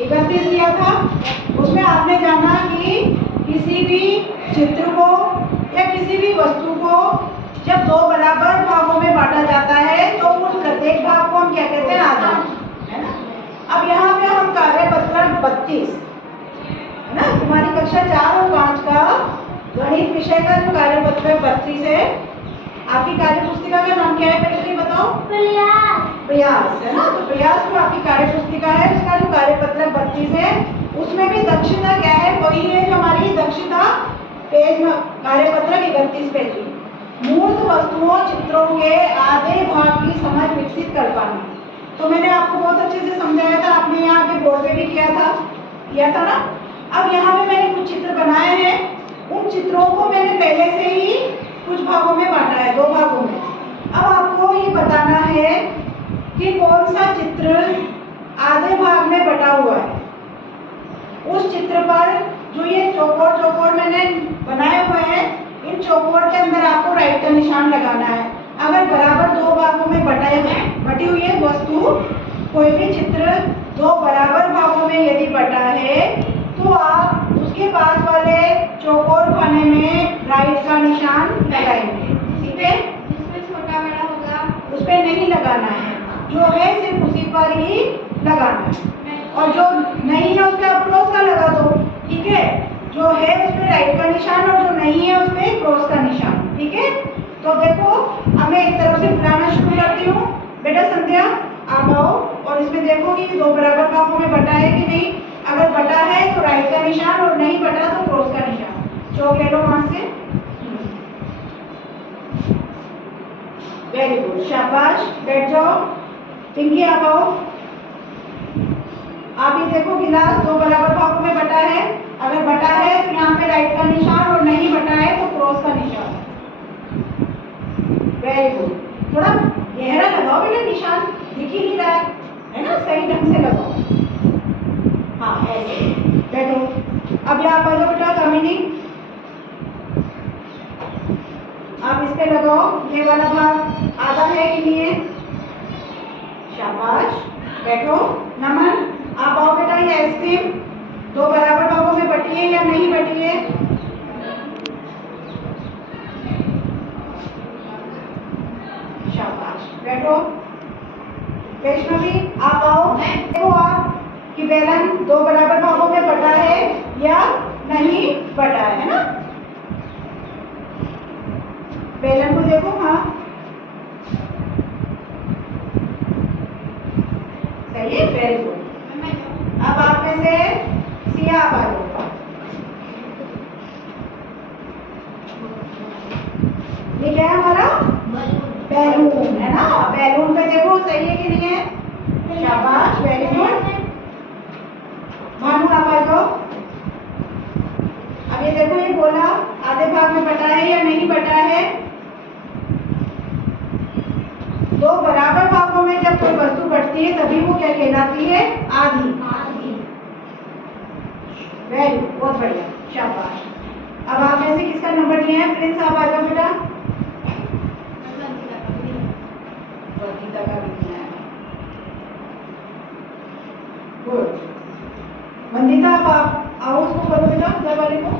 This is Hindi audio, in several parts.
31 किया था। उसमें आपने जाना कि किसी भी चित्र को या किसी भी वस्तु को जब दो बराबर भागों में बांटा जाता है तो उन प्रत्येक भाग को हम क्या कहते हैं? आधा, है ना। अब यहाँ पे हम कार्यपत्रक 32, है ना, तुम्हारी कक्षा 4 और 5 का गणित विषय का जो कार्यपत्रक 32 है, आपकी कार्य पुस्तिका का नाम क्या है? पहले तो ये बताओ। प्रयास, है ना। तो प्रयास जो आपकी कार्य पुस्तिका है, उसका जो कार्यपत्रक 32 है, उसमें भी दक्षता क्या है? वही है जो हमारी दक्षता पेज में कार्यपत्रक 31 पे थी। मूर्त वस्तुओं चित्रों के आधे भाग की समझ विकसित कर पाना। तो मैंने आपको बहुत अच्छे से समझाया था, आपने यहाँ पे बोर्ड पे भी किया था ना। अब यहाँ पे मैंने कुछ चित्र बनाए हैं, उन चित्रों को मैंने पहले से ही कुछ भागों में बांटा है, 2 भागों में। अब आपको ये बताना है कि कौन सा चित्र आधे भाग में बटा हुआ है। उस चित्र पर जो ये चौकोर मैंने बनाए हुए हैं, इन चौकोर के अंदर आपको राइट का निशान लगाना है। अगर बराबर 2 भागों में बटी हुई है वस्तु, कोई भी चित्र 2 बराबर भागों में यदि बटा है तो आप उसके पास वाले चौकोर खाने में राइट का निशान लगाएंगे। ठीक है? जिसमें छोटा बड़ा होगा उस पर नहीं लगाना है, जो है सिर्फ उसी पर ही लगाना है। और जो नहीं है उस पर आप क्रॉस का लगा दो। ठीक है? जो है उस पर राइट का निशान और जो नहीं है उस पर क्रॉस का निशान। ठीक है? तो देखो, अब मैं एक तरफ से बुलाना शुरू करती हूँ। बेटा संध्या, आप आओ और इसमें देखो कि 2 बराबर भागों में बटा है कि नहीं। अगर बटा है तो राइट का निशान और नहीं बटा तो क्रॉस का निशान। चौक ले लो वहां से। वेरी गुड, शाबाश, बैठ जाओ। पिंकी आप आओ। आप ये देखो, गिलास 2 बराबर भागों में बटा है। अगर बटा है तो यहाँ पे राइट का निशान और नहीं बटा है तो क्रॉस का निशान। वेरी गुड, थोड़ा गहरा लगाओ बेटा, निशान दिख ही नहीं रहा है ना, सही ढंग से लगाओ। हाँ, ऐसे बैठो। अब यहाँ पर जो बेटा कामिनी, आप इस पे लगाओ। ये वाला भाग आधा है कि नहीं है? शाबाश, बैठो। नमन, आप आओ बेटा। ये आइसक्रीम 2 बराबर भागों में बटी है या नहीं बटी है? शाबाश, बैठो। वैष्णवी, आप आओ। देखो आप कि बेलन 2 बराबर भागों में बटा है या नहीं बटा है ना। बेलन को देखो। हाँ, सही है, वेरी गुड। अब आप में से सिया आप आ जाओ। ये क्या है हमारा? बैलून, है ना। बैलून पे देखो, सही है कि नहीं है? शाबाश, वेरी गुड। भानु आप आ जाओ। अब ये देखो, ये गोला आधे भाग में बटा है या नहीं बटा है? 2 बराबर भागों में जब कोई वस्तु बढ़ती है तभी वो क्या कहलाती है? आधी। वेरी गुड, बहुत बढ़िया, शाबाश। अब आप में से किसका नंबर लिया है? प्रिंस आप आ जाओ बेटा। वर्तिका का भी लिया है। गुड। वंदिता, आप आओ, उसको करो बेटा, उधर वाले को।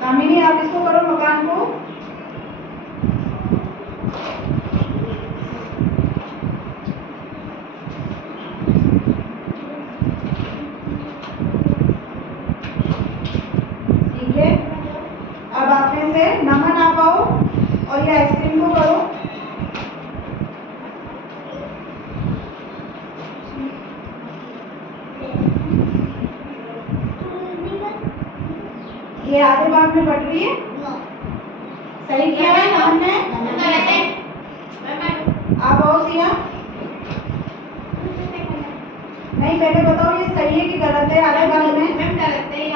कामिनी, आप इसको करो, मकान को। ठीक है? अब आप में से नमन आप आओ और ये आइसक्रीम को करो। ये आधे भाग में बट रही है। सही किया है नमन ने। आप आओ सिया। नहीं, पहले बताओ ये सही है कि गलत है? आधे भाग में गलत है।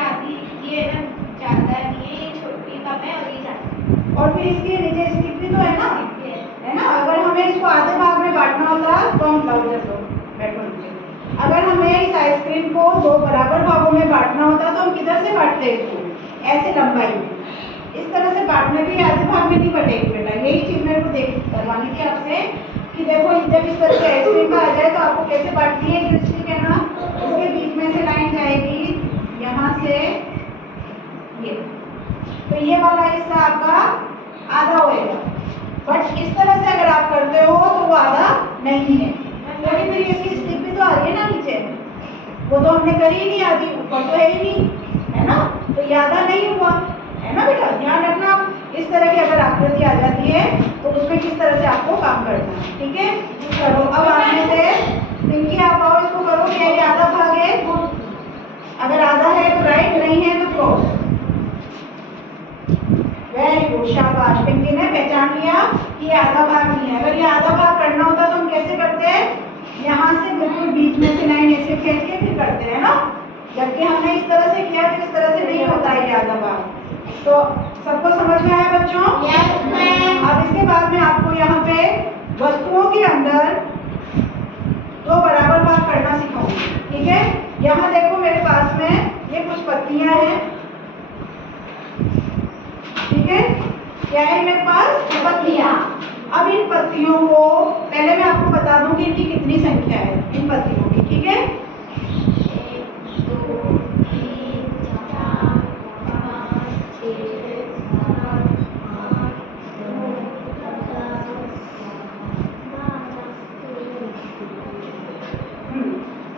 ये ना ज्यादा नहीं है, ये छोटी कम है और ये ज्यादा। और फिर इसके नीचे स्टिक भी तो है ना, है ना। अगर हमें इसको आधे भाग में बांटना होता तो हम बैठो नीचे। अगर हमें इस आइसक्रीम को 2 बराबर भागों में बांटना होता तो हम किधर से बांटते इसको? ऐसे लंबाई में। इस तरह से बांटने भी आधे भाग में नहीं बटेगी बेटा। यही चीज मेरे को देख करवानी थी आपसे कि देखो जब इस तरह से आइसक्रीम का आ जाए तो आपको कैसे बांटनी है ये स्टिक है ना, इसके बीच में से लाइन जाएगी यहाँ से ये, तो ये वाला हिस्सा आपका आधा होएगा। बट इस तरह से अगर आप करते हो तो वो आधा नहीं है, क्योंकि फिर इसकी स्टिक भी तो आ रही है ना नीचे, वो तो हमने करी ही नहीं, आधी ऊपर तो है ही नहीं, है ना, तो ये आधा नहीं हुआ, है ना बेटा। ध्यान रखना इस तरह की अगर आकृति आ जाती है तो उसमें किस तरह से आपको काम करना है, ठीक है। करो अब आगे से पिंकी आप आओ, इसको करो। क्या ये आधा भाग है? अगर आधा है तो राइट, नहीं है तो क्रॉस। वेरी गुड, शाबाश, पिंकी ने पहचान लिया कि ये आधा भाग नहीं है। अगर ये आधा भाग करना होता तो हम कैसे करते हैं, यहाँ से बिल्कुल बीच में से लाइन ऐसे खींच के फिर करते हैं ना, जबकि हमने इस तरह से किया तो इस तरह से नहीं होता है ये आधा भाग। तो सबको समझ में आया बच्चों? Yes ma'am. अब इसके बाद में आपको यहाँ पे वस्तुओं के अंदर दो बराबर भाग करना सिखाऊंगी, ठीक है। यहाँ देखो मेरे पास में ये कुछ पत्तियां हैं, ठीक है। क्या है मेरे पास? पत्तियां। अब इन पत्तियों को पहले मैं आपको बता दूं कि इनकी कितनी संख्या है इन पत्तियों की, ठीक है। 1 2 3 4 5 6 7 8 9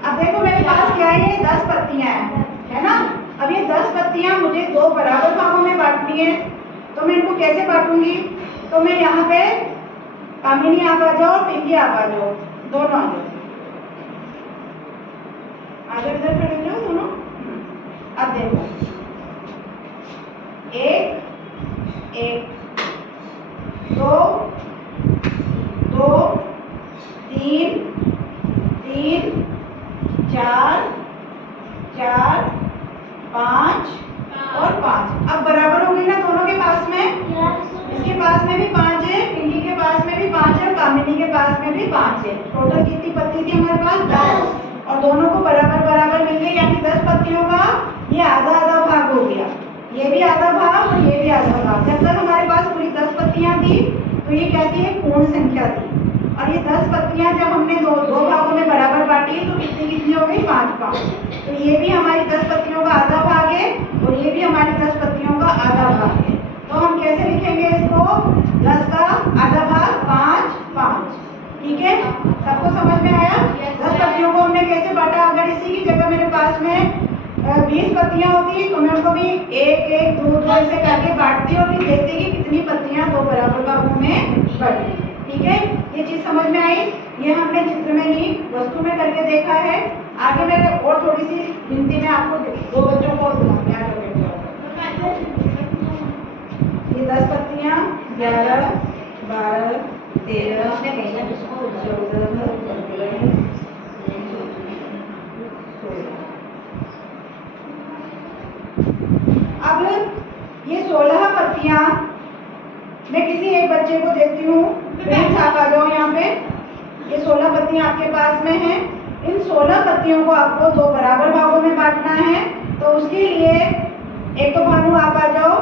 अब देखो मेरे पास क्या है, 10 पत्तियां हैं, है ना। अब ये 10 पत्तियां मुझे दो बराबर भागों में बांटनी है, तो मैं इनको कैसे बांटूंगी? तो मैं यहाँ पे कामिनी आप आ जाओ, पिंकी आप आ जाओ, दोनों आ जाओ, आगे इधर खड़े हो जाओ दोनों। अब देखो 1 1 2 2 3 3 4 4 5 और 5। अब बराबर हो गई ना दोनों के पास में, इसके पास में भी 5 है, पिंकी के पास में भी 5 है और कामिनी के पास में भी 5 है। टोटल कितनी पत्ती थी हमारे पास? 10। और दोनों को बराबर बराबर मिल गई, यानी 10 पत्तियों का ये आधा आधा भाग हो गया, ये भी आधा भाग और ये भी आधा भाग। जब तक हमारे पास पूरी 10 पत्तियां थी तो ये क्या थी, एक पूर्ण संख्या थी। और ये 10 पत्तियां जब हमने दो भागों में बराबर बांटी तो कितनी कितनी हो गई? 5 5। तो ये भी हमारी 10 पत्तियों का आधा भाग है और ये भी हमारी 10 पत्तियों का आधा भाग है। तो हम कैसे लिखेंगे इसको? 10 का आधा भाग 5 5, ठीक है। सबको समझ में आया? 10 पत्तियों को हमने कैसे बांटा? अगर इसी की जगह मेरे पास में 20 पत्तियां होती तो मैं उनको भी 1 1 2 2 ऐसे करके बांटती और फिर देखती कि कितनी पत्तियां दो बराबर भागों में बटी, ठीक है। ये चीज समझ में आई? ये हमने चित्र में नहीं, वस्तु में करके देखा है। आगे मैंने और थोड़ी सी गिनती में आपको दो बच्चों को और बुलाऊंगी, आगे बैठ जाओ। ये 10 पत्तियां 11 12 13 14 15 अब ये 16 पत्तियां मैं किसी एक बच्चे को देती हूँ। आप आ जाओ यहाँ पे। ये 16 पत्तियां आपके पास में हैं। इन 16 पत्तियों को आपको दो बराबर भागों में बांटना है। तो उसके लिए एक तो भानु आप आ जाओ,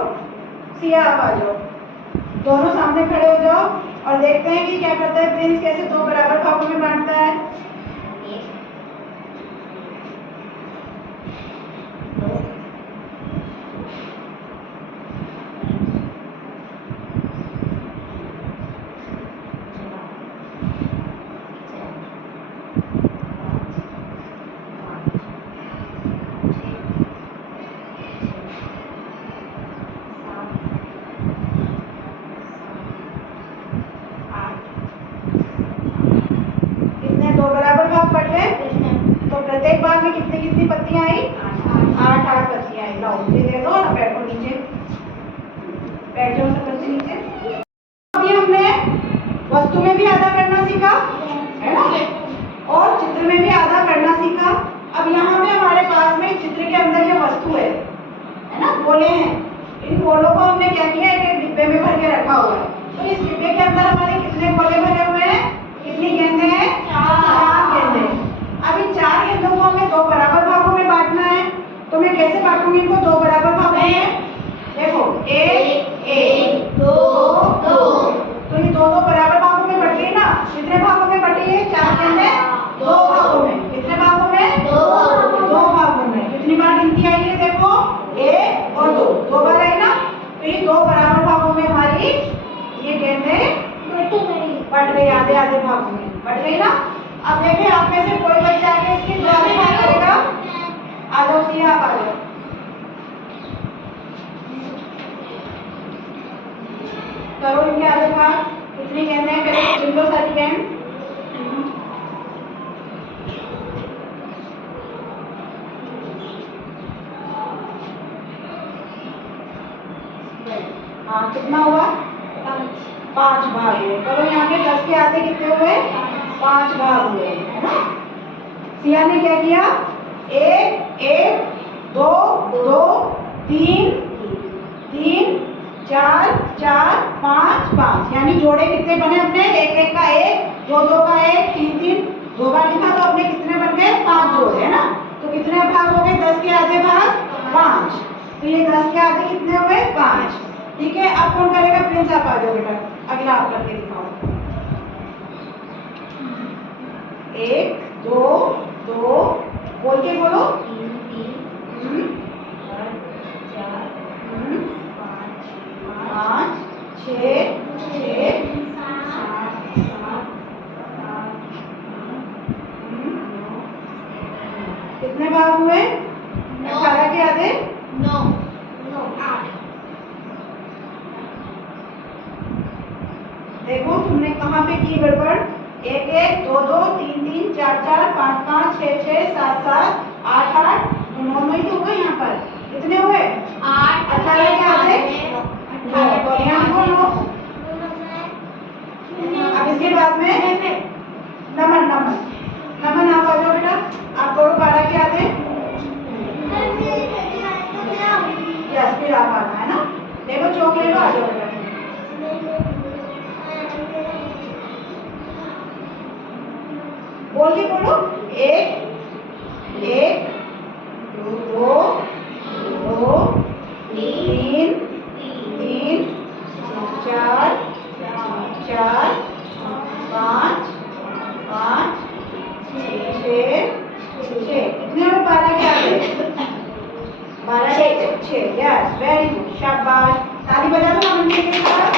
सिया आप आ जाओ, दोनों सामने खड़े हो जाओ और देखते हैं कि क्या करता है प्रिंस, कैसे दो बराबर भागों में बांटता है। प्रत्येक भाग में कितनी कितनी पत्तियां आई? 8 8 पत्तियां आई। लाओ ये दे दो और बैठो नीचे, बैठ जाओ सब बच्चे नीचे। अभी हमने वस्तु में भी आधा करना सीखा है ना, और चित्र में भी आधा करना सीखा। अब यहाँ पे हमारे पास में चित्र के अंदर ये वस्तु है ना, गोले हैं। इन गोलों को हमने क्या किया, एक डिब्बे में भर के रखा हुआ है। तो इस डिब्बे के अंदर हमारे कितने गोले भरे हुए हैं? कितनी गेंदें हैं? 4 गेंदें। अब इन 4 गेंदों को हमें दो बराबर भागों में बांटना है। तो मैं कैसे बांटूंगी इनको दो बराबर भागों में? देखो 1 अब देखिए आप में से कोई बच्चा आके इसकी दो आधे भाग करेगा। आ जाओ सिया, आप आ जाओ। करो इनके आधे भाग। कितनी गेंदें हैं पहले गिन लो सारी गेंद। हाँ कितना हुआ? 5 भाग हुए। करो यहाँ पे 10 के आधे कितने हुए? 5 भाग हुए, है ना। सिया ने क्या किया? 1 1 2 2 3 3 4 4 5 5, यानी जोड़े कितने बने अपने? 1 1 का 1, 2 2 का 1, 3 3 2 बार लिखा तो अपने कितने बन गए? 5 जोड़े, है ना। तो कितने भाग हो गए? 10 के आधे भाग 5। तो ये 10 के आधे कितने हुए? 5। ठीक है, अब कौन करेगा? प्रिंस आप आ जाओ बेटा, अगला आप करके दिखाओ। 1 2 2 बोल के बोलो। 5 6 6 कितने भाग हुए? 18 के आधे 9 8। देखो तुमने कहाँ पे की गड़बड़? 1 1 2 2 3 3 4 4 5 5 6 6 7 7 8 8 तो 9 9 ही तो हुए यहाँ पर। कितने हुए? 8 18 के आधे 9। तो यहाँ लिखो 9। अब इसके बाद में नमन नमन नमन आप आ जाओ बेटा, आप करो 12 के आधे। यस, फिर आप आना, है ना। देखो चौक ले लो, आ जाओ बेटा। बोल के बोलो। 1 1 2 2 3 3 4 4 5 5 6 6 कितने हुए? 12 के आधे 12 के 6। यस, वेरी गुड, शाबाश। ताली बजा दो मम्मी के साथ।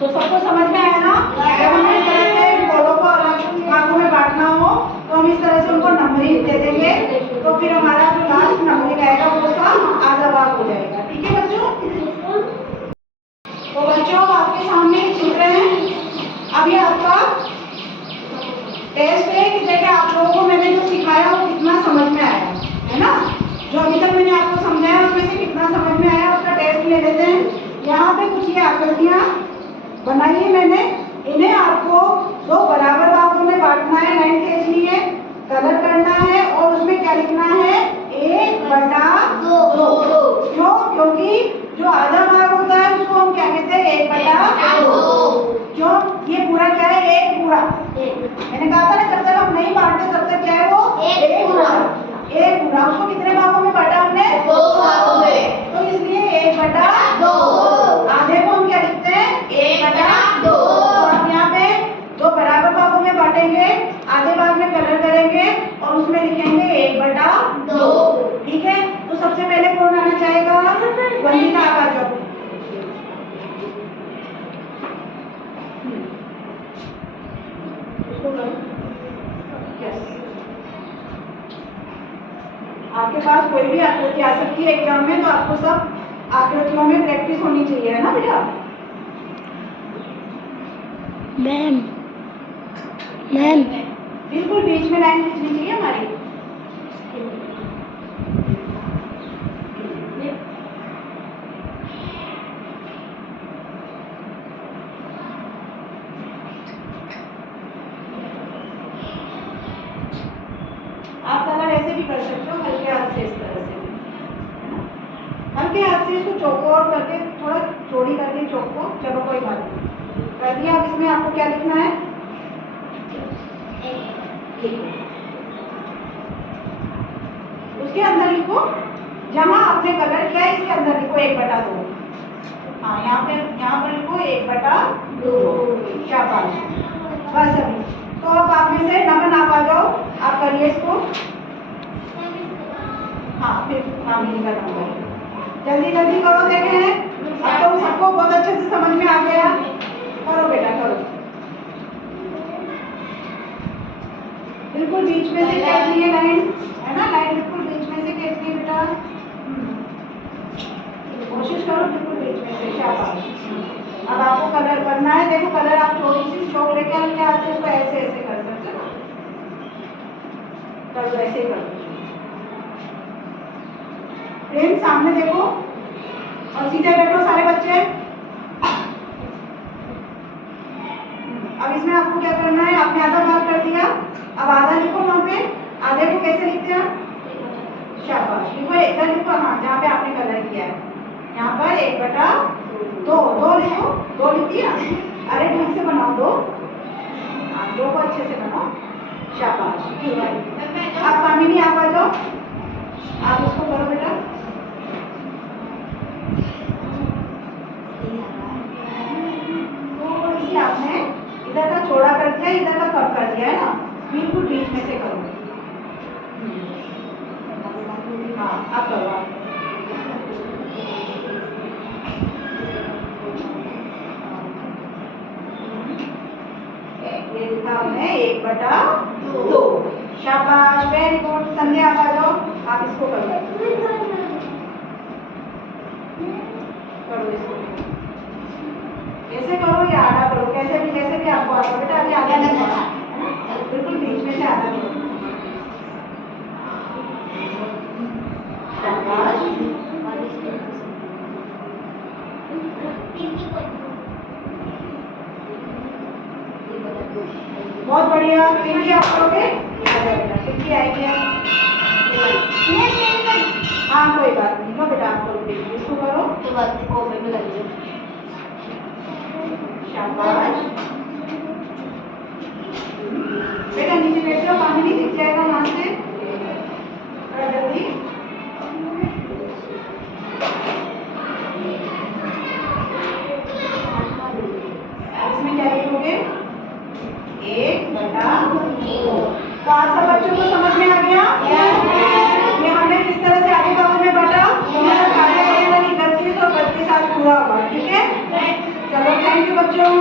तो सबको समझ में आया ना? जब हम इस तरह से बोलों को अलग भागों में बांटना हो तो हम इस तरह से उनको नंबरिंग दे देंगे, तो फिर हमारा जो लास्ट नंबरिंग आएगा वो उसका आधा भाग हो जाएगा। ठीक है बच्चों? तो बच्चों आपके सामने चित्र है। अब ये आपका टेस्ट है कि देखिए आप लोगों को मैंने जो सिखाया वो कितना समझ में आया, है ना। जो अभी तक मैंने आपको समझाया उसमें से कितना समझ में आया उसका टेस्ट ले लेते हैं। यहाँ पे कुछ ये आकृतियाँ बनाई है मैंने, इन्हें आपको दो बराबर भागों में बांटना है, लाइन खींचनी है, कलर करना है और उसमें क्या लिखना है? 1/2। क्यों? क्योंकि जो आधा भाग होता है उसको हम क्या कहते हैं? 1/2। क्यों? ये पूरा क्या है? 1 पूरा। मैंने कहा था ना जब तक हम नहीं बांटते तब तक क्या है वो? 1 पूरा। 1 पूरा। उसको कितने भागों में बांटा हमने? 2 भागों में। तो इसलिए 1/2। आधे को हम क्या लिखते हैं? 1/2। तो आप यहाँ पे दो बराबर भागों में बांटेंगे, आधे भाग में कलर करेंगे और उसमें लिखेंगे 1/2। ठीक है, तो सबसे पहले कौन आना चाहेगा? वंदिता, आप आ जाओ। आपके पास कोई भी आकृति आ सकती है एग्जाम में, तो आपको सब आकृतियों में प्रैक्टिस होनी चाहिए, है ना बेटा। मैम मैम बिल्कुल बीच में लाइन खींचनी चाहिए हमारी। आप कलर ऐसे भी कर सकते हो, हल्के हाथ से, इस तरह से, हल्के हाथ से इसको चौकोर करके थोड़ा चौड़ी करके चौक को। चलो कोई बात नहीं, कर दिया। अब इसमें आपको क्या लिखना है? उसके अंदर लिखो, जहां आपने कलर किया है इसके अंदर लिखो 1/2। हाँ, यहाँ पर लिखो 1/2। शाबाश, बस अभी। तो अब आप में से नमन आप आ जाओ, आप करिए इसको। हाँ, फिर मामी का नंबर जल्दी जल्दी करो। देखें अब तो सबको बहुत अच्छे से समझ में आ गया। करो बेटा करो। बिल्कुल बीच में से खींचनी है लाइन, है ना, लाइन बिल्कुल बीच में से खींचनी है बेटा। कोशिश करो बिल्कुल बीच में से, शाबाश। अब आपको कलर करना है, देखो कलर आप छोटी सी चौक लेके आएंगे हाथ से, इसको ऐसे ऐसे कर सकते हो ना, कर दो, ऐसे ही कर दो। फ्रेंड सामने देखो और सीधे बैठो सारे बच्चे। अब इसमें आपको क्या करना है, आपने आधा भाग कर दिया, अब आधा लिखो वहाँ पे। आधे को कैसे लिखते हैं, शाबाश, लिखो इधर लिखो, हाँ जहाँ पे आपने कलर किया है, यहाँ पर 1/2, 2 लिखो, 2 लिख दिया। अरे ढंग से बनाओ, 2, हाँ 2 को अच्छे से बनाओ, शाबाश। अब कामिनी आप आ जाओ, आप उसको करो बेटा। थोड़ी सी आपने इधर का चौड़ा कर दिया, इधर का कम कर दिया है ना, बिल्कुल बीच में से करो। हाँ अब करो आप। ये लिखा हमने 1/2, शाबाश, वेरी गुड। संध्या आप आ जाओ, आप इसको करो, करो इसको, ऐसे करो या आधा करो, कैसे भी आपको आता बेटा। अभी आधा नहीं करना, बिल्कुल बीच में से आधा करो, शाबाश। बहुत बढ़िया, पिंकी आप करोगे, पिंकी आएगी। हाँ कोई बात नहीं, लो बेटा आप करो, इसको करो, शाबाश। बेटा नीचे बैठ जाओ, पानी नहीं दिख जाएगा वहां से, थोड़ा जल्दी। इसमें क्या लिखोगे, 1/2। तो आप सब बच्चों को समझ में आ गया ये हमने किस तरह से आधे भागों में बांटा, आधे वाली 31 और 32 आज पूरा होगा, ठीक है। चलो थैंक यू बच्चों।